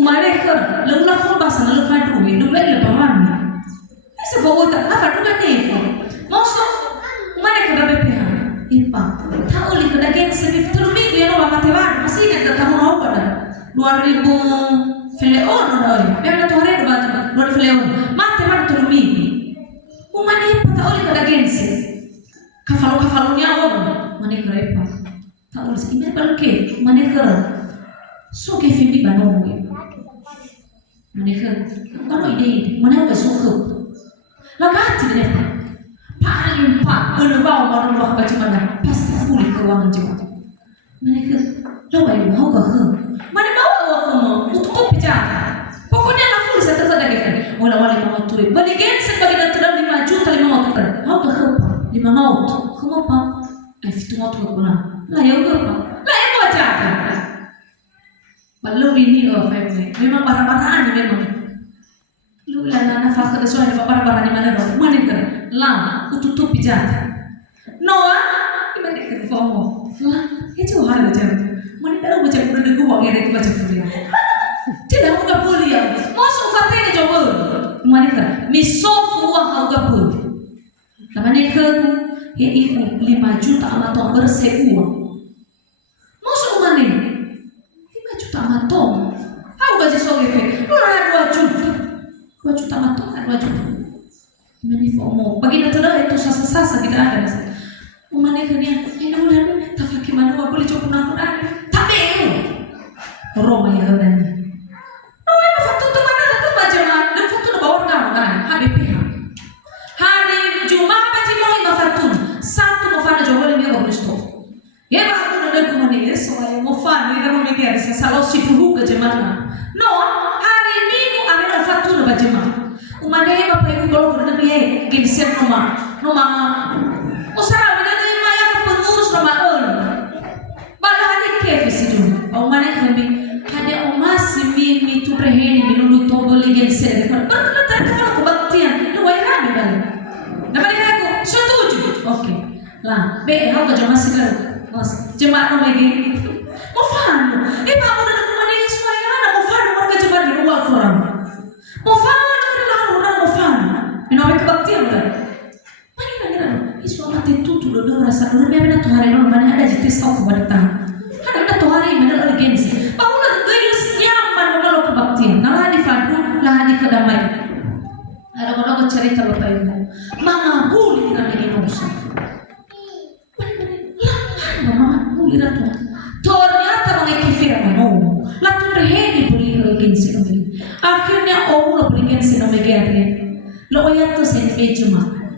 umareka lula basa na lufa duwe duwe le pamami ese bogota afa duga nefo moso umareka da bepeha ipa ta oli kada gen se tulumi dia no matevar masih ada kamu mau pada 2000 feleon oi memang tu hari debat 2000 feleon matevar tulumi umane ta oli kada gen se kafalo nya on mane krepa ta oli ime balke mane kara so ke fimi banong Mereka, kalau ide, mana yang suka, lagati deh, paling berbau orang luar baca mana, pasti pulih keuangan cuma. Mereka, lawan mau ke, mana mau ke untuk bicara. Pokoknya lah pulih satu kata kan, orang mau tuh, bagi genset bagi nanti 5 juta 5 mau kan, mau ke 5 mau, kamu apa? Itu mau tuh mana? Lah ya apa? Lah ya mau aja. Balu ini family. Memang barang-barang memang. Lu lana nafas kada soalnya barang-barang di mana dong? Mana kan? Lah, tutup bijak. Noah, gimana kan fomo? Lah, itu hal macam. Mana tahu macam udah degu uang yang baca kuliah. Tidak mau gabul ya. Masuk fatenya coba. Mana kan? Misof uang kau gabul. Namanya kan? Ya ibu 5 juta amat orang bersih uang. Masuk mana? Juta matong, aku gaji sogefe, lu ada 2 juta, 2 juta matong, 2 juta. Mani fomo, bagi natural itu sasa tidak ada mas. Umane kalian, ini mulai tak lagi mana mau boleh coba nak ada, tapi Roma ya kan? Oh, ini faktor tu mana tu macam mana? Faktor tu bawa kan? HBPH. Hari Jumat pagi mau ini faktor, Sabtu mau fana coba lebih bagus tu. Ya baru ada kumani soalnya mau fan ni dalam media saya selalu sibuk ke jemaah. No, hari Minggu ambil faktur ke jemaah. Umane bapak ibu kalau berada di genset rumah, usara berada di maya pengurus rumah baru hari kefis itu. Umane kami ada umas mimi tu preheni minulu tobol genset. Berkata tadi kalau kebaktian, lu wajib kami balik. Nampak aku setuju. Oke, lah, aku ke jemaah sekarang. Jemaat lagi mau faham pak udah kemana yang semuanya mana mau faham warga jemaat di luar kurang mau faham orang mau faham minum kebaktian kan mana isu amat itu tuh udah rasa dulu memang tuh hari lalu mana ada jadi tahu kepada ada tuh hari mana ada gengsi pak udah gengsi nyaman kalau kebaktian nah di fadu lah di kedamaian ada orang cerita bapak ibu mama boleh kita begini usah ternyata mengekifir mau lalu reheni beli gensi akhirnya Allah beli gensi nomor lo ya tuh sen jemaah